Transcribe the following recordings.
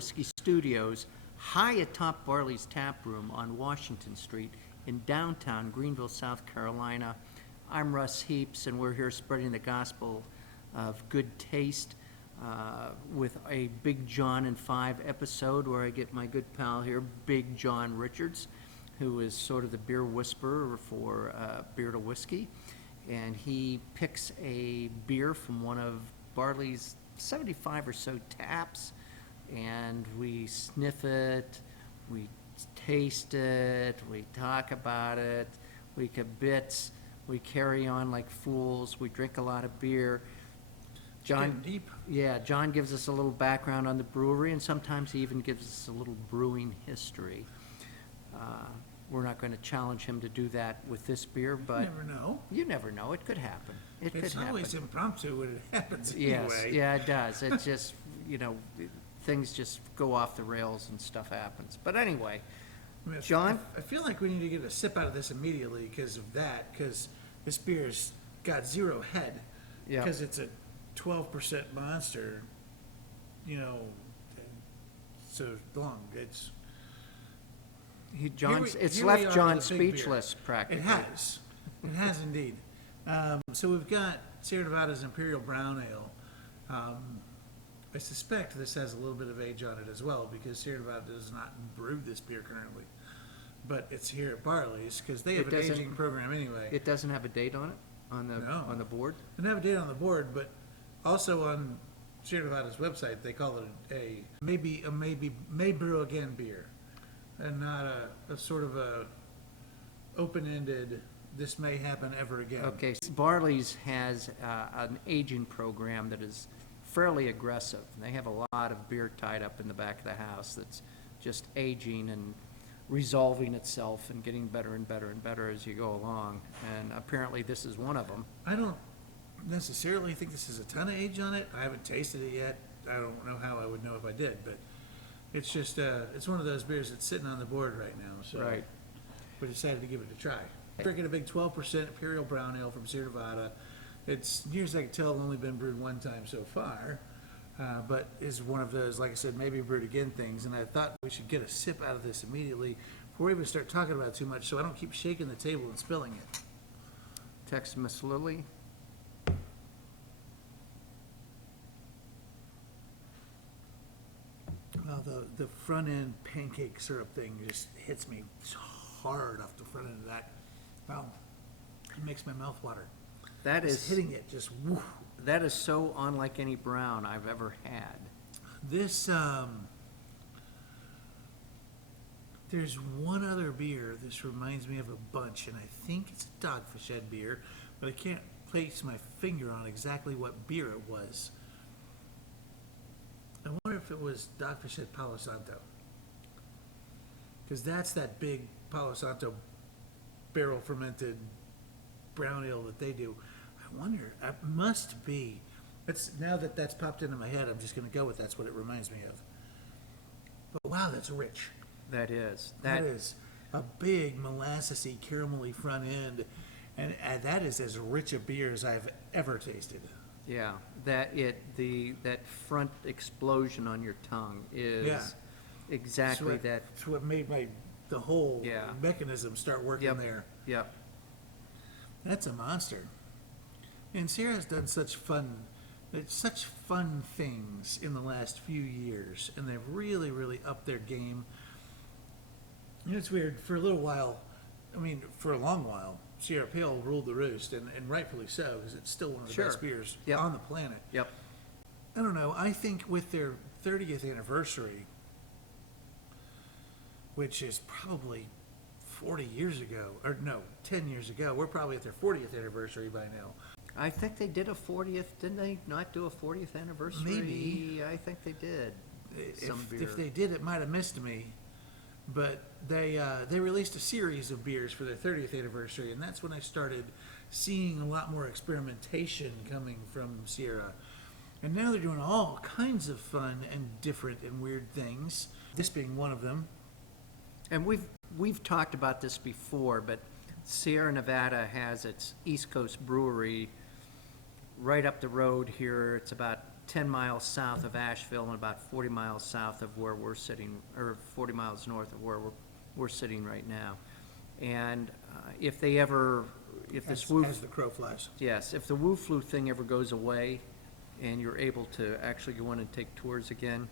Whiskey Studios, high atop Barley's Tap Room on Washington Street in downtown Greenville, South Carolina. I'm Russ Heaps, and we're here spreading the gospel of good taste with a Big John and Five episode where I get my good pal here, Big John Richards, who is sort of the beer whisperer for Beer to Whiskey. And he picks a beer from one of Barley's 75 or so taps, and we sniff it, we taste it, we talk about it, we kibitz, we carry on like fools, we drink a lot of beer. John, deep. Yeah, John gives us a little background on the brewery, and sometimes he even gives us a little brewing history. We're not going to challenge him to do that with this beer, but... You never know. You never know. It could happen. It's always impromptu when it happens Yes, anyway. yeah, it does. It just, things just go off the rails and stuff happens. But anyway, I mean, John? I feel like we need to get a sip out of this immediately because of that, because this beer's got zero head. Yeah. Because it's a 12% monster, so long. It's it's here left we are John with a big beer. speechless practically. It has indeed. So we've got Sierra Nevada's Imperial Brown Ale. I suspect this has a little bit of age on it as well because Sierra Nevada does not brew this beer currently. But it's here at Barley's because they have an aging program anyway. It doesn't have a date on it on the board? It doesn't have a date on the board, but also on Sierra Nevada's website they call it may brew again beer. And not a sort of a open-ended, this may happen ever again. Okay, so Barley's has an aging program that is fairly aggressive. They have a lot of beer tied up in the back of the house that's just aging and resolving itself and getting better and better and better as you go along. And apparently this is one of them. I don't necessarily think this has a ton of age on it. I haven't tasted it yet. I don't know how I would know if I did, but it's just, it's one of those beers that's sitting on the board right now, so Right. we decided to give it a try. Drinking a big 12% Imperial Brown Ale from Sierra Nevada. It's, near as I can tell, only been brewed one time so far, but is one of those, like I said, maybe brewed again things, and I thought we should get a sip out of this immediately before we even start talking about it too much so I don't keep shaking the table and spilling it. Text Miss Lily. Well, the front end pancake syrup thing just hits me hard off the front end of that. Wow, it makes my mouth water. That Just is hitting it, just woof. That is so unlike any brown I've ever had. This, there's one other beer this reminds me of a bunch, and I think it's a Dogfish Head beer, but I can't place my finger on exactly what beer it was. I wonder if it was Dogfish Head Palo Santo. Because that's that big Palo Santo barrel fermented brown ale that they do. I wonder, it must be. Now that that's popped into my head, I'm just going to go with that's what it reminds me of. But wow, that's rich. That is. That is a big molassesy, caramelly front end. And that is as rich a beer as I've ever tasted. Yeah, that front explosion on your tongue is exactly that. That's what made the whole Yeah. mechanism start working there. Yep. That's a monster. And Sierra's done such fun things in the last few years, and they've really, really upped their game. It's weird. For a little while, for a long while, Sierra Pale ruled the roost, and rightfully so, because it's still one of the best beers on the planet. Yep. I don't know. I think with their 30th anniversary, which is probably 40 years ago, or no, 10 years ago, we're probably at their 40th anniversary by now. I think they did a 40th. Didn't they not do a 40th anniversary? Maybe. I think they did. If they did, it might have missed me. But they released a series of beers for their 30th anniversary, and that's when I started seeing a lot more experimentation coming from Sierra. And now they're doing all kinds of fun and different and weird things, this being one of them. And we've talked about this before, but Sierra Nevada has its East Coast brewery right up the road here. It's about 10 miles south of Asheville and about 40 miles south of where we're sitting, or 40 miles north of where we're sitting right now. And if they ever, if this As the crow flies. yes, if the Wu Flu thing ever goes away and you're able to actually go in and take tours again,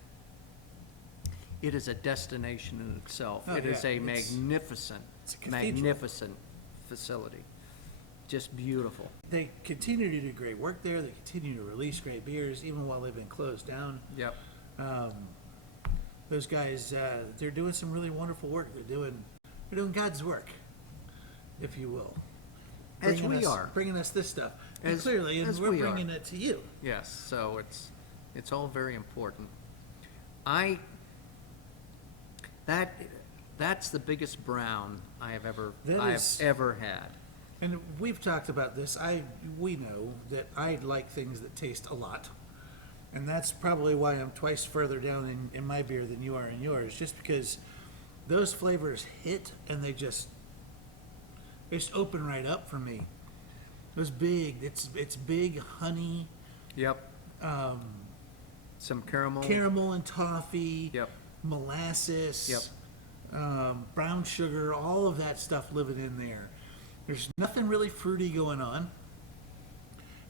it is a destination in itself. Oh, It is yeah, a it's magnificent, a cathedral. magnificent facility. Just beautiful. They continue to do great work there. They continue to release great beers, even while they've been closed down. Yep. Those guys, they're doing some really wonderful work. They're doing God's work, if you will. As we are. Bringing us this stuff. And As- clearly, and as we're we are. bringing it to you. Yes, so it's all very important. That's the biggest brown I've ever had. And we've talked about this. We know that I like things that taste a lot. And that's probably why I'm twice further down in my beer than you are in yours, just because those flavors hit and they just open right up for me. It was big. It's big honey, Yep. Some caramel. caramel and toffee, Yep. molasses, Yep. brown sugar, all of that stuff living in there. There's nothing really fruity going on.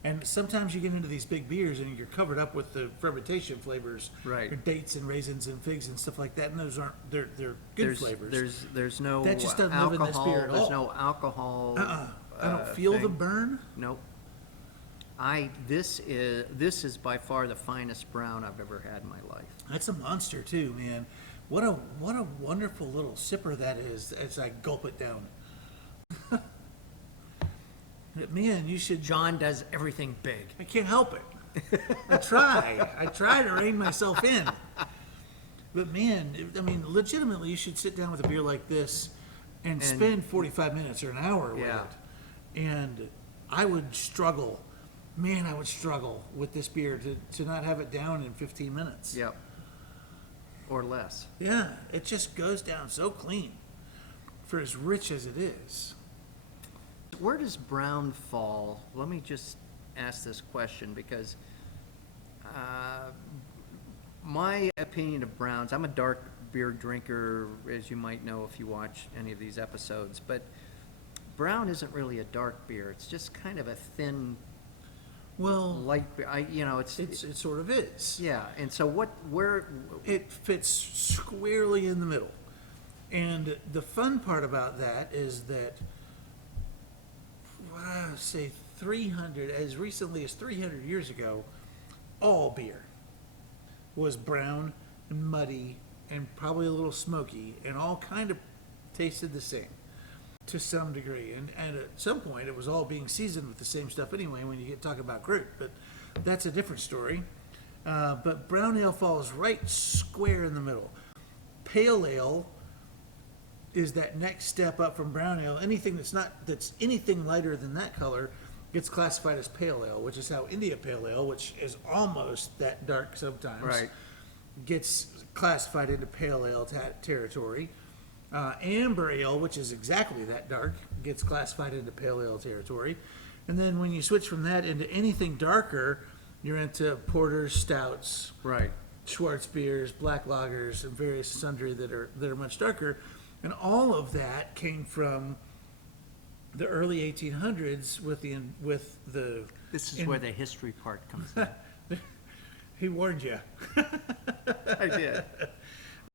And sometimes you get into these big beers and you're covered up with the fermentation flavors. Right. Or dates and raisins and figs and stuff like that. And those aren't, they're good flavors. There's no That just doesn't live in this alcohol. beer at There's all. no alcohol. I don't feel the thing. burn. Nope. This is by far the finest brown I've ever had in my life. That's a monster too, man. What a wonderful little sipper that is as I gulp it down. Man, you should. John does everything big. I can't help it. I try to rein myself in. But man, I mean, legitimately, you should sit down with a beer like this and spend 45 minutes or an hour with Yeah. it. And I would struggle. Man, I would struggle with this beer to not have it down in 15 minutes. Yep. Or less. Yeah, it just goes down so clean for as rich as it is. Where does brown fall? Let me just ask this question because my opinion of browns, I'm a dark beer drinker, as you might know if you watch any of these episodes, but brown isn't really a dark beer. It's just kind of a thin, Well, light beer. it sort of is. Yeah, and so where, It fits squarely in the middle. And the fun part about that is that, say 300, as recently as 300 years ago, all beer was brown and muddy and probably a little smoky and all kind of tasted the same to some degree. And at some point, it was all being seasoned with the same stuff anyway when you get talking about grape, but that's a different story. But brown ale falls right square in the middle. Pale ale is that next step up from brown ale. Anything that's anything lighter than that color gets classified as pale ale, which is how India Pale Ale, which is almost that dark sometimes, Right. gets classified into pale ale territory. Amber ale, which is exactly that dark, gets classified into pale ale territory. And then when you switch from that into anything darker, you're into porters, stouts, right, Schwartz beers, black lagers, and various sundry that are much darker. And all of that came from the early 1800s with the. this is where the history part comes in. He warned you. I did.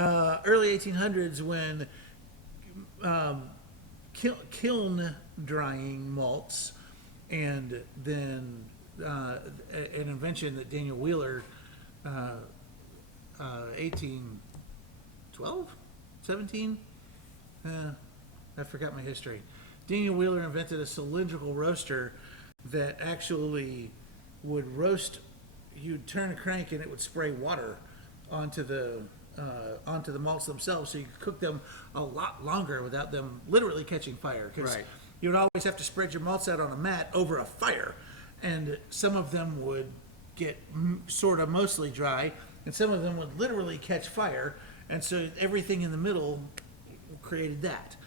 Early 1800s when kiln drying malts, and then an invention that Daniel Wheeler, 1812, 17. I forgot my history. Daniel Wheeler invented a cylindrical roaster that actually would roast. You'd turn a crank and it would spray water onto the malts themselves, so you could cook them a lot longer without them literally catching fire. Because Right. you would always have to spread your malts out on a mat over a fire, and some of them would get sort of mostly dry, and some of them would literally catch fire, and so everything in the middle created that.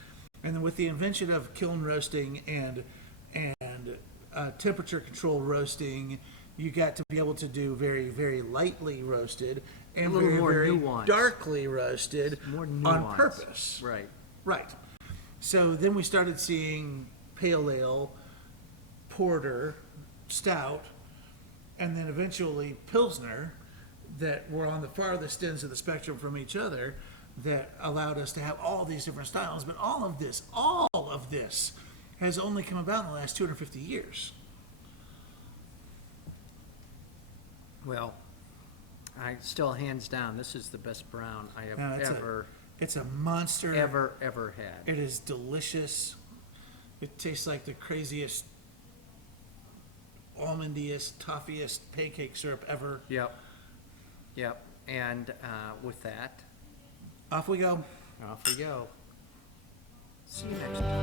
And then with the invention of kiln roasting and temperature controlled roasting you got to be able to do very, very lightly roasted and A little very, more very nuance. darkly roasted More on nuance. purpose. Right. Right. So then we started seeing pale ale, porter, stout, and then eventually pilsner that were on the farthest ends of the spectrum from each other that allowed us to have all these different styles. But all of this has only come about in the last 250 years. Well, I still, hands down, this is the best brown I have No, it's a monster. ever had. It is delicious. It tastes like the craziest, almondiest, toffeeiest pancake syrup ever. Yep. Yep. And with that, Off we go. off we go. See you next time.